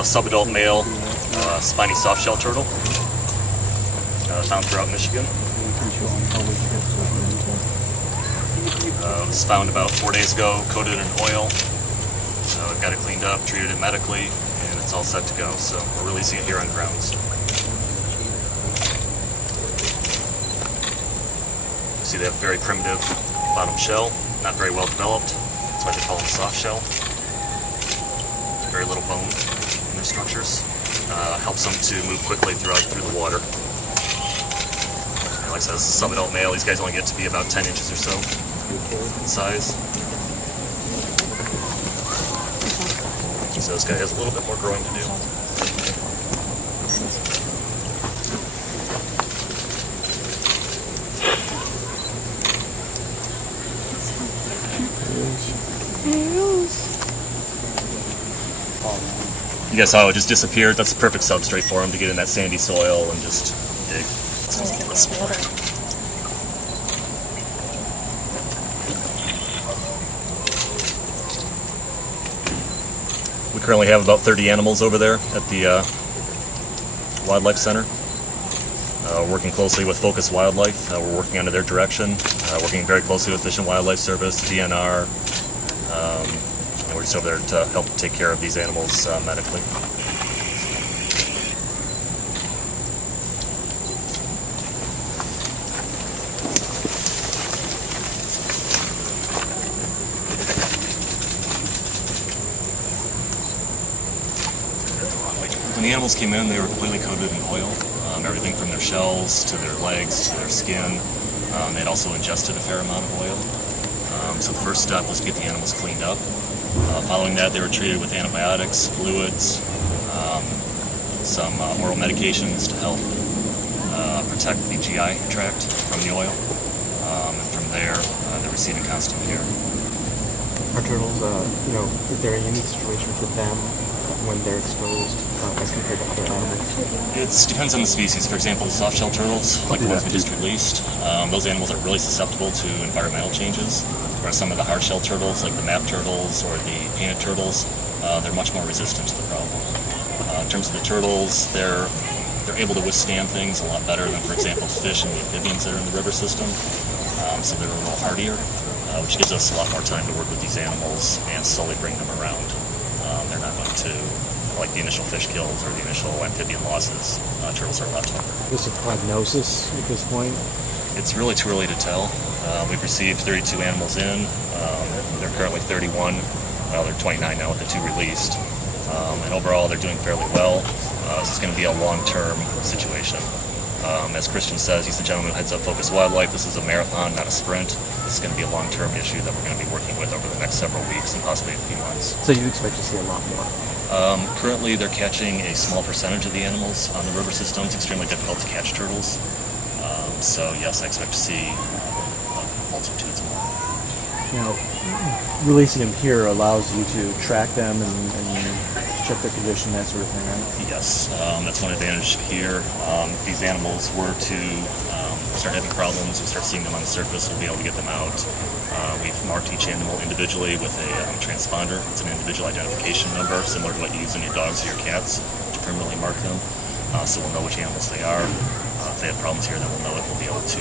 a subadult male spiny softshell turtle found throughout Michigan. It was found about 4 days ago, coated in oil. So I've got it cleaned up, treated it medically, and it's all set to go. So we're releasing it here on grounds. You see they have a very primitive bottom shell, not very well developed. That's why they call them soft shell. Very little bone in their structures. Helps them to move quickly through the water. And like I said, this is a subadult male. These guys only get to be about 10 inches or so in size. So this guy has a little bit more growing to do. You guys saw how it just disappeared? That's the perfect substrate for him to get in that sandy soil and just dig. Let's explore. We currently have about 30 animals over there at the Wildlife Center. Working closely with Focus Wildlife. We're working under their direction. Working very closely with Fish and Wildlife Service, DNR. And we're just over there to help take care of these animals medically. When the animals came in, they were completely coated in oil. Everything from their shells to their legs to their skin. They'd also ingested a fair amount of oil. So the first step was to get the animals cleaned up. Following that, they were treated with antibiotics, fluids, some oral medications to help protect the GI tract from the oil. And from there, they're receiving constant care. Are turtles, is there a unique situation for them when they're exposed as compared to other animals? It depends on the species. For example, softshell turtles, like the ones we just released, those animals are really susceptible to environmental changes. Whereas some of the hardshell turtles, like the map turtles or the painted turtles, they're much more resistant to the problem. In terms of the turtles, they're able to withstand things a lot better than, for example, fish and the amphibians that are in the river system. So they're a little hardier, which gives us a lot more time to work with these animals and slowly bring them around. They're not going to, like the initial fish kills or the initial amphibian losses, turtles are a lot tougher. What's the prognosis at this point? It's really too early to tell. We've received 32 animals in. They're currently 31. Well, they're 29 now with the 2 released. And overall, they're doing fairly well. This is going to be a long-term situation. As Christian says, he's the gentleman who heads up Focus Wildlife. This is a marathon, not a sprint. This is going to be a long-term issue that we're going to be working with over the next several weeks and possibly a few months. So you expect to see a lot more? Currently, they're catching a small percentage of the animals on the river system. It's extremely difficult to catch turtles. So yes, I expect to see multitudes more. Now, releasing them here allows you to track them and check their condition, that sort of thing, right? Yes, that's one advantage here. If these animals were to start having problems, we start seeing them on the surface, we'll be able to get them out. We've marked each animal individually with a transponder. It's an individual identification number, similar to what you use in your dogs or your cats to permanently mark them. So we'll know which animals they are. If they have problems here, then we'll know it. We'll be able to